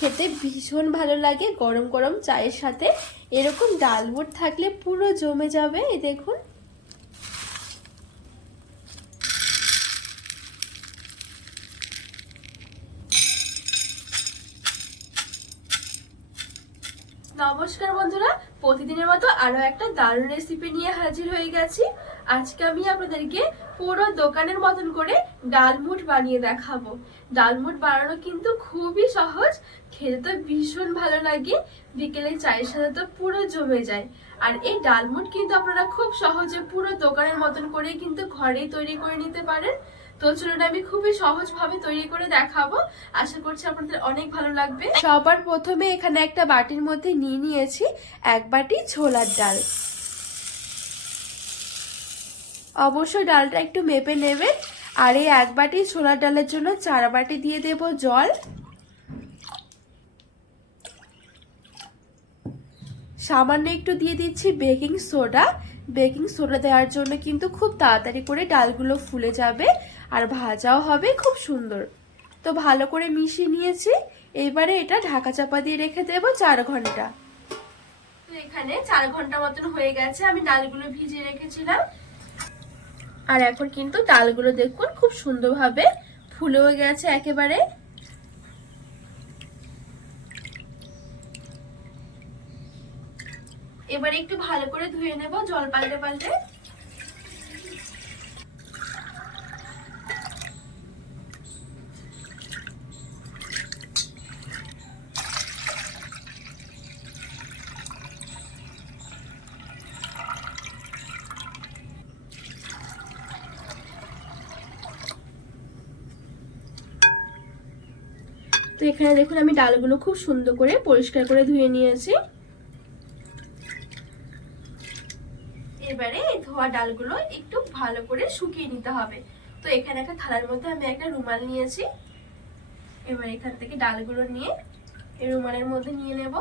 খেতে ভীষণ ভালো লাগে গরম গরম চায়ের সাথে। এরকম ডাল বুট থাকলে পুরো জমে যাবে, এই দেখুন। নমস্কার বন্ধুরা, প্রতিদিনের মতো আরও একটা দারুণ রেসিপি নিয়ে হাজির হয়ে গেছি। আজকে আমি আপনাদেরকে পুরো দোকানের মতন করে ডালমুট বানিয়ে দেখাবো। ডালমুট বানানো কিন্তু খুবই সহজ খেতে তো ভীষণ ভালো লাগে। বিকেলে চায়ের সাথে তো পুরো জমে যায়। আর এই ডালমুট কিন্তু আপনারা খুব সহজে পুরো দোকানের মতন করে কিন্তু ঘরেই তৈরি করে নিতে পারেন। তো চলুন আমি খুবই সহজভাবে তৈরি করে দেখাবো। আশা করছি আপনাদের অনেক ভালো লাগবে। সবার প্রথমে এখানে একটা বাটির মধ্যে নিয়ে নিয়েছি এক বাটি ছোলার ডাল। অবশ্যই ডালটা একটু মেপে নেবেন। আর এই এক বাটি ছোলার ডালের জন্য চার বাটি দিয়ে দেব জল। সামান্য একটু দিয়ে দিচ্ছি বেকিং সোডা। বেকিং সোডা দেওয়ার জন্য কিন্তু খুব তাড়াতাড়ি করে ডালগুলো ফুলে যাবে আর ভাজাও হবে খুব সুন্দর। তো ভালো করে মিশিয়ে নিয়েছি। এবারে এটা ঢাকা চাপা দিয়ে রেখে দেবো চার ঘণ্টা। এখানে চার ঘণ্টা মতন হয়ে গেছে, আমি ডালগুলো ভিজিয়ে রেখেছিলাম। আর এখন কিন্তু ডালগুলো দেখুন খুব সুন্দরভাবে ফুলেও গেছে একেবারে। এবারে একটু ভালো করে ধুয়ে নেব, জল পাল্টে পাল্টে। তো এখানে দেখুন আমি ডালগুলো খুব সুন্দর করে পরিষ্কার করে ধুয়ে নিয়েছি এবারে এই ধোয়া ডালগুলো একটু ভালো করে শুকিয়ে নিতে হবে। তো এখানে একটা থালার মধ্যে আমি একটা রুমাল নিয়েছি। এবার এখান থেকে ডালগুলো নিয়ে এই রুমালের মধ্যে নিয়ে নেব।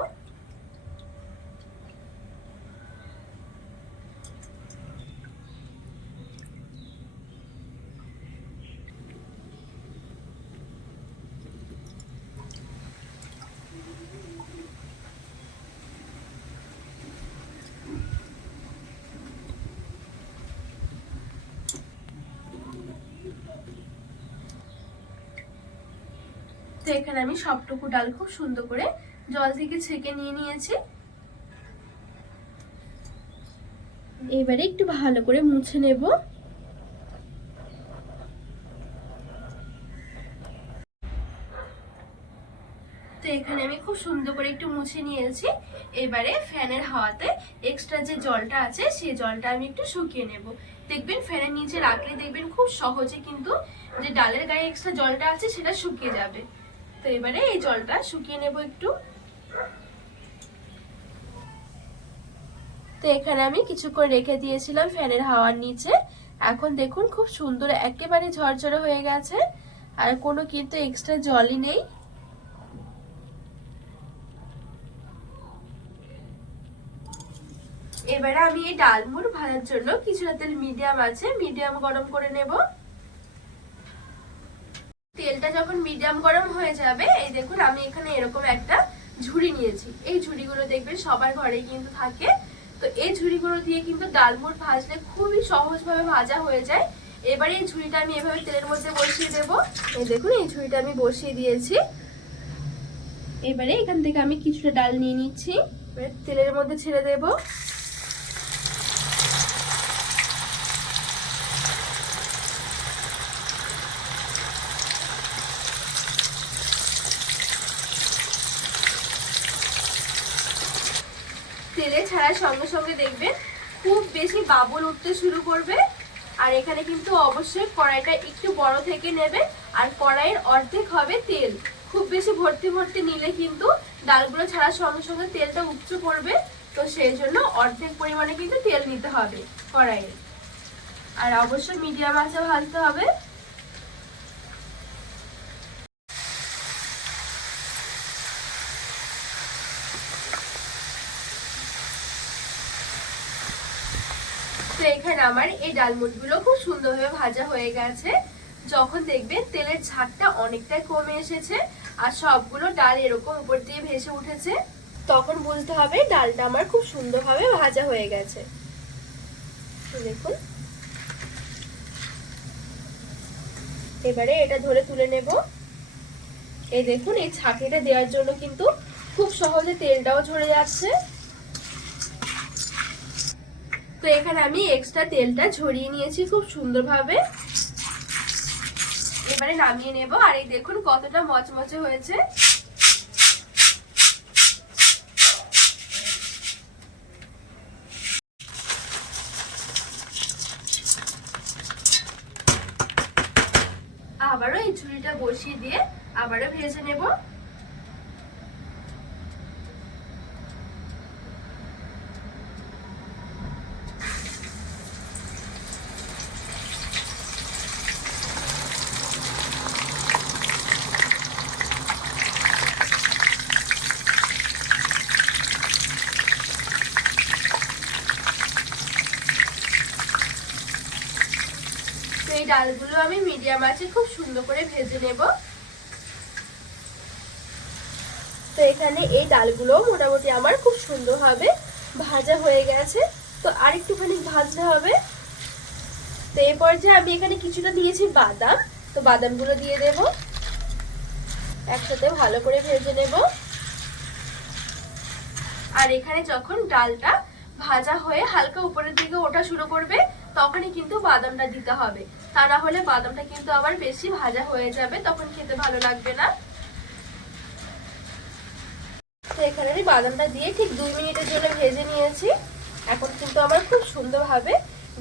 তো এখানে আমি সবটুকু ডাল খুব সুন্দর করে জল থেকে ছেঁকে নিয়ে নিয়েছি। এবারে একটু ভালো করে মুছে নেব। তো এখানে আমি খুব সুন্দর করে একটু মুছে নিয়েছি। এবারে ফ্যানের হাওয়াতে এক্সট্রা যে জলটা আছে, সেই জলটা আমি একটু শুকিয়ে নেব। দেখবেন ফ্যানের নিচে রাখলে দেখবেন খুব সহজে কিন্তু যে ডালের গায়ে এক্সট্রা জলটা আছে, সেটা শুকিয়ে যাবে। তো এবারে এই জলটা শুকিয়ে নেব একটু। তো এখানে আমি কিছুক্ষণ রেখে দিয়েছিলাম ফ্যানের হাওয়ার নিচে। এখন দেখুন খুব সুন্দর একেবারে ঝরঝরে হয়ে গেছে, আর কোনো কিন্তু এক্সট্রা জলই নেই। এবারে আমি এই ডালমুড় ভাজার জন্য কিছুটা তেল মিডিয়াম আছে, মিডিয়াম গরম করে নেব। তেলটা যখন মিডিয়াম গরম হয়ে যাবে, এই দেখুন আমি এখানে এরকম একটা ঝুড়ি নিয়েছি। এই ঝুড়িগুলো দেখবেন সবার ঘরে কিন্তু থাকে। তো এই ঝুড়িগুলো দিয়ে কিন্তু ডালমুট ভাজলে খুবই সহজভাবে ভাজা হয়ে যায়। এবারে এই ঝুড়িটা আমি এভাবে তেলের মধ্যে বসিয়ে দেব। এই দেখুন, এই ঝুড়িটা আমি বসিয়ে দিয়েছি। এবারে এখান থেকে আমি কিছুটা ডাল নিয়ে নিচ্ছি। এবারে তেলের মধ্যে ছেড়ে দেবো। ছাড়ার সঙ্গে সঙ্গে দেখবেন খুব বেশি বাবল উঠতে শুরু করবে। আর এখানে কিন্তু অবশ্যই কড়াইটা একটু বড় থেকে নেবে, আর কড়াইয়ের অর্ধেক হবে তেল। খুব বেশি ভর্তি ভর্তি নিলে কিন্তু ডালগুলো ছাড়ার সঙ্গে সঙ্গে তেলটা উপচে পড়বে, তো সেই জন্য অর্ধেক পরিমাণে কিন্তু তেল নিতে হবে কড়াইয়ে। আর অবশ্যই মিডিয়াম আঁচে ভাজতে হবে তো এখানে আমার এই ডালমুটগুলো খুব সুন্দরভাবে ভাজা হয়ে গেছে। যখন দেখবেন তেলের ঝাঁকটা অনেকটাই কমে এসেছে আর সবগুলো ডাল এরকম উপর দিয়ে ভেসে উঠেছে, তখন বুঝতে হবে ডালটা আমার খুব সুন্দরভাবে ভাজা হয়ে গেছে। দেখুন। এবারে এটা ধরে তুলে নেব। এই দেখুন, এই ছাঁকনিটা দেওয়ার জন্য কিন্তু খুব সহজে তেলটাও ঝরে যাচ্ছে। তো এখানে আমি এক্সট্রা তেলটা ঝরিয়ে নিয়েছি খুব সুন্দরভাবে। এবারে নামিয়ে নেব। আর এই দেখুন কতটা মচমচে হয়েছে। আবারও এই ছুরিটা বসিয়ে দিয়ে আবারও ভেজে নেব। ডালগুলো আমি মিডিয়াম আছে, খুব সুন্দর করে ভেজে নেব। তো এখানে এই ডালগুলো মোটামুটি আমার খুব সুন্দরভাবে ভাজা হয়ে গেছে। তো আর একটুখানি ভাজতে হবে। তো এই পর্যায়ে আমি এখানে কিছুটা দিয়েছি বাদাম, তো বাদামগুলো দিয়ে দেব। একসাথে ভালো করে ভেজে নেব। আর এখানে যখন ডালটা ভাজা হয়ে হালকা উপরের দিকে ওঠা শুরু করবে তখনই কিন্তু বাদামটা দিতে হবে। তা না হলে বাদামটা কিন্তু আবার বেশি ভাজা হয়ে যাবে, তখন খেতে ভালো লাগবে না। তো এখানে আমি বাদামটা দিয়ে ঠিক দুই মিনিটের জন্য ভেজে নিয়েছি। এখন কিন্তু আমার খুব সুন্দরভাবে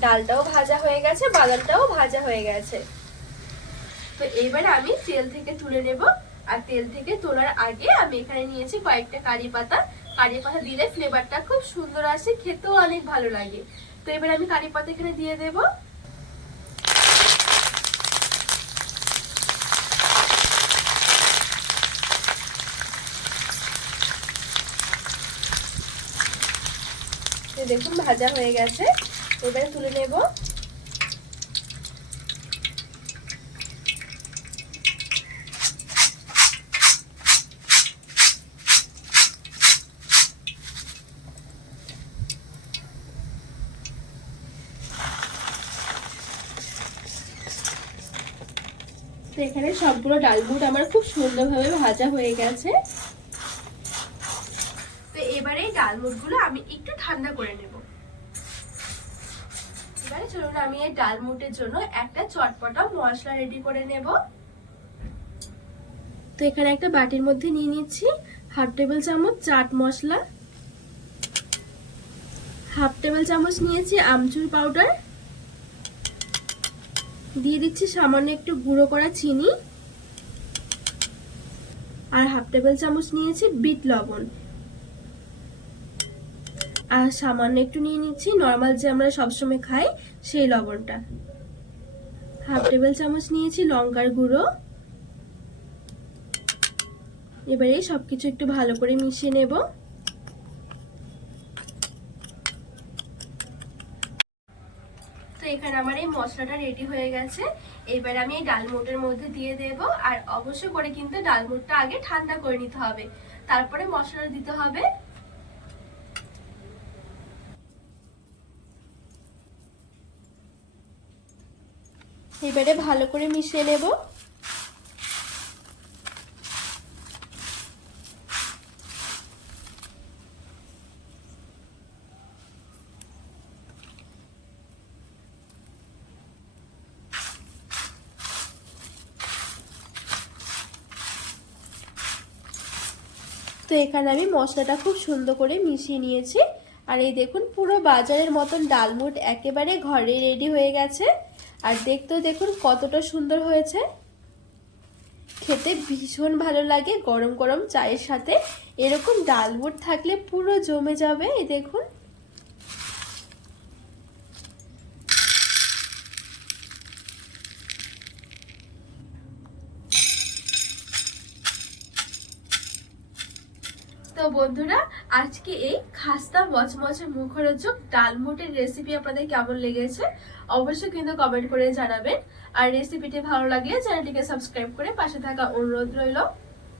ডালটাও ভাজা হয়ে গেছে, বাদামটাও ভাজা হয়ে গেছে। তো এইবারে আমি তেল থেকে তুলে নেব। আর তেল থেকে তোলার আগে আমি এখানে নিয়েছি কয়েকটা কারি পাতা। কারি পাতা দিলে ফ্লেভারটা খুব সুন্দর আসে, খেতেও অনেক ভালো লাগে। তো এবার আমি কারি পাতা এখানে দিয়ে দেব। দেখুন, ভাজা হয়ে গেছে। এবারে তুলে নেব। তো এখানে সবগুলো ডালমুট আমার খুব সুন্দরভাবে ভাজা হয়ে গেছে। তো এবারে এই ডালমুটগুলো আমি একটু ঠান্ডা করে নেব। এবারে চলুন আমি এই ডালমুটের জন্য একটা চটপটা মশলা রেডি করে নেব। তো এখানে একটা বাটির মধ্যে নিয়ে নিচ্ছি হাফ টেবিল চামচ চাট মশলা। হাফ টেবিল চামচ নিয়েছি আমচুর পাউডার। দিয়ে দিচ্ছি সামান্য একটু গুঁড়ো করা চিনি আর হাফ টেবিল চামচ নিয়েছি বিট লবণ। আর সামান্য একটু নিয়ে নিচ্ছি, নর্মাল যে আমরা সবসময় খাই সেই লবণটা। হাফ টেবিল চামচ নিয়েছি লঙ্কার গুঁড়ো। এবারে সবকিছু একটু ভালো করে মিশিয়ে নেব তো এখানে আমার এই মশলাটা রেডি হয়ে গেছে। এবার আমি এই ডালমুটের মধ্যে দিয়ে দেব আর অবশ্যই করে কিন্তু ডালমুটটা আগে ঠান্ডা করে নিতে হবে। তারপরে মশলাটা দিতে হবে। এবারে ভালো করে মিশিয়ে নেব। তো এখানে আমি মশলাটা খুব সুন্দর করে মিশিয়ে নিয়েছি। আর এই দেখুন, পুরো বাজারের মতন ডালমুট একেবারে ঘরে রেডি হয়ে গেছে। আর দেখতেও দেখুন কতটা সুন্দর হয়েছে। খেতে ভীষণ ভালো লাগে গরম গরম চায়ের সাথে। এরকম ডালমুট থাকলে পুরো জমে যাবে, এই দেখুন। তো বন্ধুরা, আজকে এই খাস্তা মচমচে মুখরোচক ডালমুটের রেসিপি আপনাদের কেমন লেগেছে অবশ্যই কিন্তু কমেন্ট করে জানাবেন। আর রেসিপিটি ভালো লাগলে চ্যানেলটিকে সাবস্ক্রাইব করে পাশে থাকা অনুরোধ রইল।